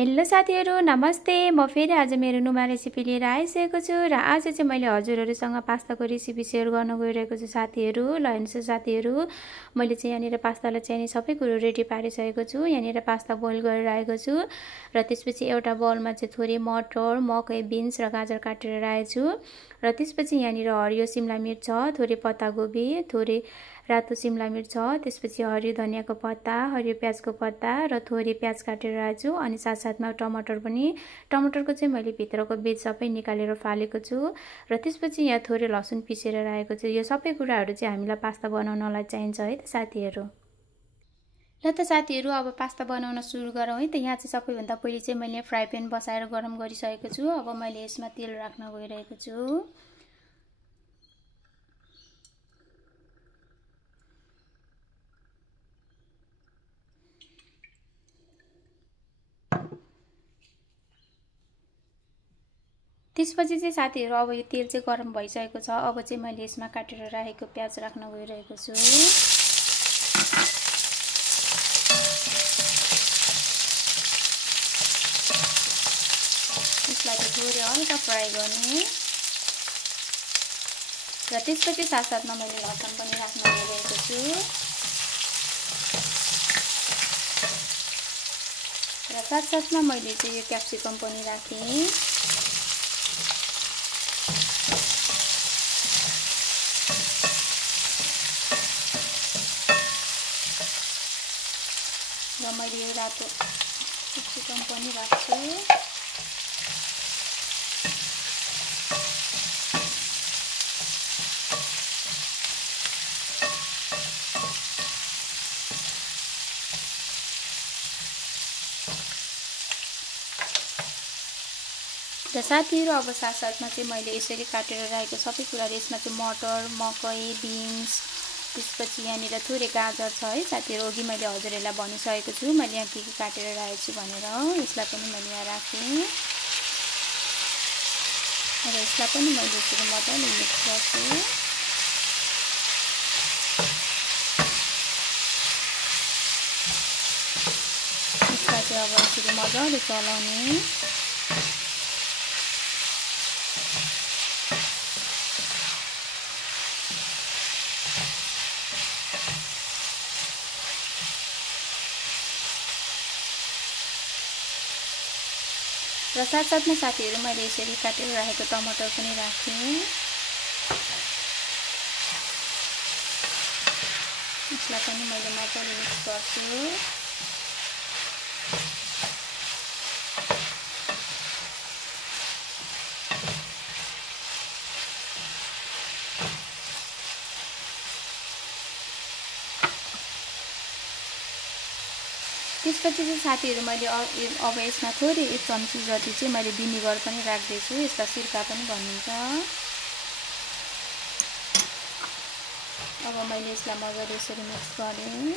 Hello साथीहरू नमस्ते। म फेरि आज मेरो नुमा रेसिपी लिएर आइसकेको छु र आज चाहिँ मैले हजुरहरूसँग पास्ताको रेसिपी सेयर गर्न गइरहेको छु साथीहरू। ल हेर्नुहोस् साथीहरू, मैले चाहिँ यहाँनिर पास्तालाई चाहिँ सबै कुरो रेडी पारिसकेको छु। यहाँनिर पास्ता बोइल गरेर राखेको छु र त्यसपछि एउटा बाउलमा चाहिँ थोरै मटर, मकै, बिन्स र गाजर काटेर राखेको छु र त्यसपछि यहाँनिर हरियो सिमला मिर्च छ, थोरै पत्तागोबी, थोरै रातो सिमला मिर्च छ, त्यसपछि हरियो धनियाको पत्ता, हरियो प्याजको पत्ता र थोरै प्याज काटेर राखेको छु अनि साथसाथमा टमाटर पनि। टमाटरको चाहिँ मैले भित्रको बीज सबै निकालेर फालेको छु र त्यसपछि यहाँ थोरै लसुन पिसेर राखेको छु। यो सबै कुराहरू चाहिँ हामीलाई पास्ता बनाउनलाई चाहिन्छ है त साथीहरू। ल त साथीहरू, अब पास्ता बनाउन सुरु गरौँ है त। यहाँ चाहिँ सबैभन्दा पहिले चाहिँ मैले फ्राई प्यान बसाएर गरम गरिसकेको छु। अब मैले यसमा तेल राख्न गइरहेको छु। त्यसपछि चाहिँ साथीहरू, अब यो तेल चाहिँ गरम भइसकेको छ। अब चाहिँ मैले यसमा काटेर राखेको प्याज राख्न गइरहेको छु। यसलाई चाहिँ थोरै हल्का फ्राई गर्ने र त्यसपछि साथसाथमा मैले लसुन पनि राख्न गइरहेको छु र साथसाथमा मैले चाहिँ यो क्याप्सिकम पनि राखेँ। र मैले यो रातो क्याप्सिकम पनि राख्छु। र साथीहरू, अब साथसाथमा चाहिँ मैले यसरी काटेर राखेको सबै कुराहरू, यसमा चाहिँ मटर, मकै, बिन्स, त्यसपछि यहाँनिर थोरै गाजर छ है साथीहरू। अघि मैले हजुरहरूलाई भनिसकेको छु मैले यहाँ के काटेर राखेको छु भनेर। यसलाई पनि मैले यहाँ राखेँ र यसलाई पनि मैले यसरी मजाले मिक्स गर्छु। यसलाई चाहिँ अब यसरी मजाले चलाउने र साथसाथमा साथीहरू मैले यसरी काटेर राखेको टमाटर पनि राखेँ। यसलाई पनि मैले मजाले मिक्स गर्छु। त्यसपछि चाहिँ साथीहरू मैले अब यसमा थोरै 1 चम्ची जति चाहिँ मैले भिनेगर पनि राख्दैछु। यसलाई सिरका पनि भनिन्छ। अब मैले यसलाई मजाले यसरी मिक्स गरेँ।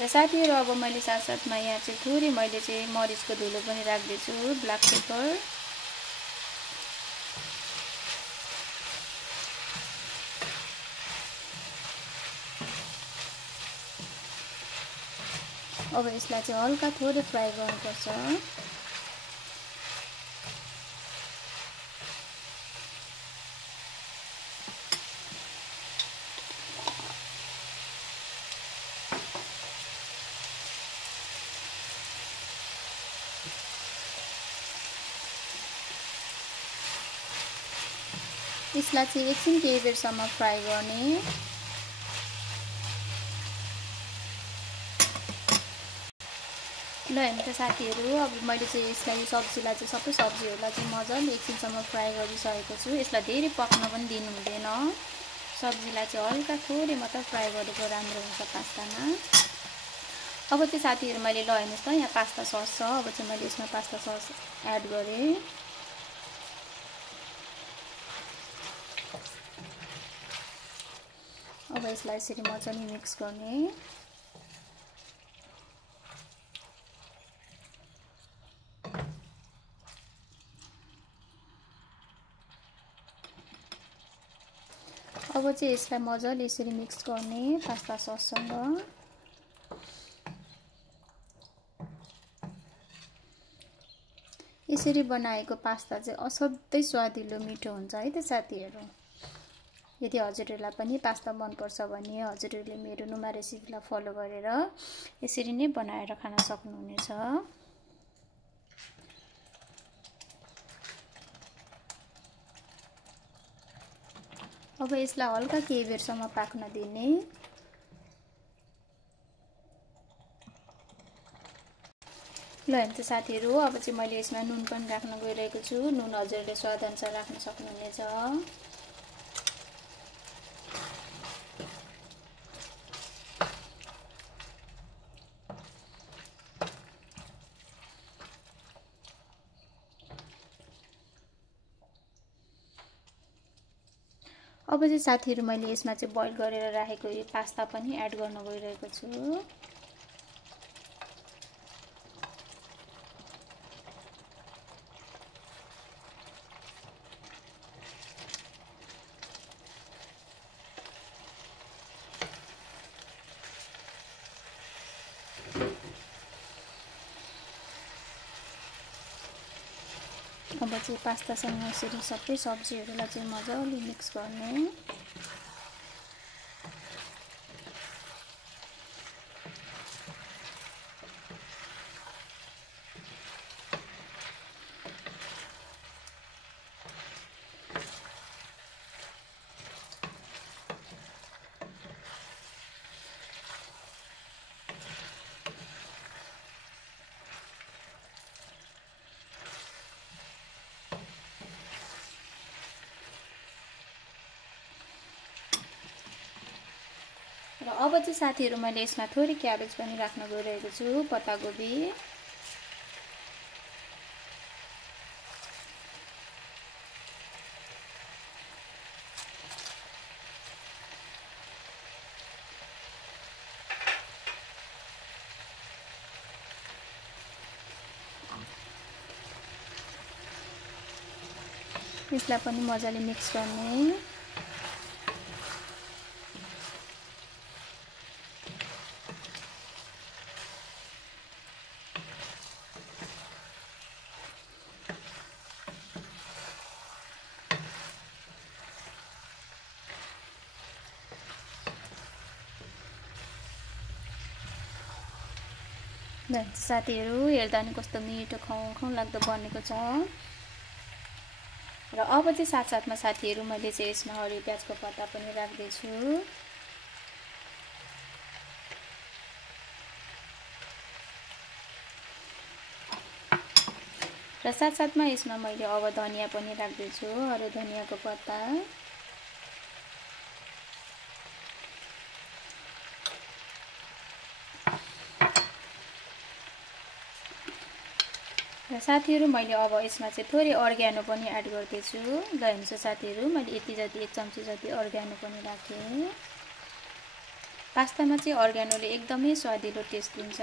र साथीहरू, अब मैले साथसाथमा यहाँ चाहिँ थोरै मैले चाहिँ मरिचको धुलो पनि राख्दैछु, ब्ल्याक पेपर। अब यसलाई चाहिँ हल्का थोरै फ्राई गर्नुपर्छ। यसलाई चाहिँ एकछिन केही बेरसम्म फ्राई गर्ने। ल हेर्नु त साथीहरू, अब मैले चाहिँ यसलाई सब्जीलाई चाहिँ सबै सब्जीहरूलाई चाहिँ मजाले एकछिनसम्म फ्राई गरिसकेको छु। यसलाई धेरै पक्न पनि दिनु हुँदैन। सब्जीलाई चाहिँ हल्का थोरै मात्र फ्राई गरेको राम्रो हुन्छ पास्तामा। अब चाहिँ साथीहरू मैले ल हेर्नुहोस् त, यहाँ पास्ता सस छ। अब चाहिँ मैले यसमा पास्ता सस एड गरेँ। अब यसलाई यसरी मजाले मिक्स गर्ने। अब चाहिँ यसलाई मजाले यसरी मिक्स गर्ने पास्ता सससँग। यसरी बनाएको पास्ता चाहिँ असाध्यै स्वादिलो मिठो हुन्छ है त साथीहरू। यदि हजुरहरूलाई पनि पास्ता मनपर्छ भने हजुरहरूले मेरो नुमा रेसिपीलाई फलो गरेर यसरी नै बनाएर खान सक्नुहुनेछ। अब यसलाई हल्का केही बेरसम्म पाक्न दिने। ल हेर्नु साथीहरू, अब चाहिँ मैले यसमा नुन पनि राख्न गइरहेको छु। नुन हजुरहरूले स्वादअनुसार राख्न सक्नुहुनेछ। अब चाहिँ साथीहरू मैले यसमा चाहिँ बोइल गरेर राखेको यो पास्ता पनि एड गर्न गइरहेको छु। अब चाहिँ पास्तासँग यसरी सबै सब्जीहरूलाई चाहिँ मजाले मिक्स गर्ने। र अब चाहिँ साथीहरू मैले यसमा थोरै क्याबेज पनि राख्न गइरहेको छु, पत्तागोबी। यसलाई पनि मजाले मिक्स गर्ने। साथीहरू हेर्दा नि कस्तो मिठो खाउँ लाग्दो बनेको छ। र अब चाहिँ साथसाथमा साथीहरू मैले चाहिँ यसमा हरियो प्याजको पत्ता पनि राख्दैछु। र साथसाथमा यसमा मैले अब धनिया पनि राख्दैछु, हरियो धनियाको पत्ता। र साथीहरू मैले अब यसमा चाहिँ थोरै अर्ग्यानो पनि एड गर्दैछु। ल हेर्नुहोस् साथीहरू, मैले यति जति 1 चम्ची जति अर्ग्यानो पनि राखेँ। पास्तामा चाहिँ अर्ग्यानोले एकदमै स्वादिलो टेस्ट दिन्छ।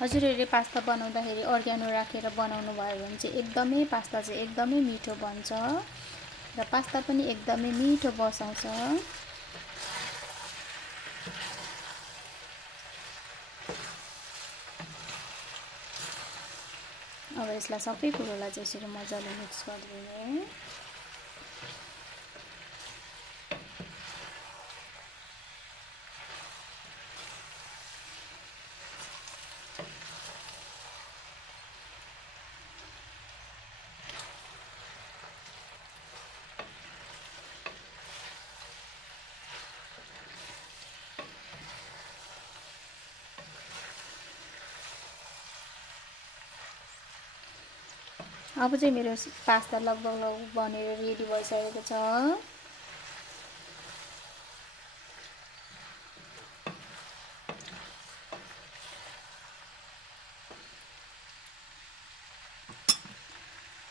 हजुरहरूले पास्ता बनाउँदाखेरि अर्ग्यानो राखेर बनाउनु भयो भने चाहिँ एकदमै पास्ता चाहिँ एकदमै मिठो बन्छ र पास्ता पनि एकदमै मिठो बसाउँछ। अब यसलाई सबै कुरोलाई चाहिँ यसरी मजाले मिक्स गरिदिने। अब चाहिँ मेरो पास्ता लगभग बनेर रेडी भइसकेको छ।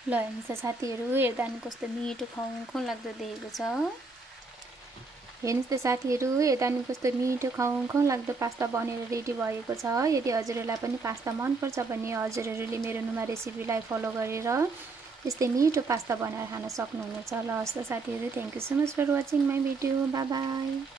ल हेर्नुहोस् त साथीहरू, हेर्दा नि कस्तो मिठो खुवाउँ लाग्दो देखेको छ। हेर्नुहोस् त साथीहरू, हेर्दा नि कस्तो मिठो खुवाउँ लाग्दो पास्ता बनेर रेडी भएको छ। यदि हजुरहरूलाई पनि पास्ता मनपर्छ भने हजुरहरूले मेरो नुमा रेसिपीलाई फलो गरेर यस्तै मिठो पास्ता बनाएर खान सक्नुहुनेछ। ल हस् त साथीहरू, thank you so much for watching my video. Bye by.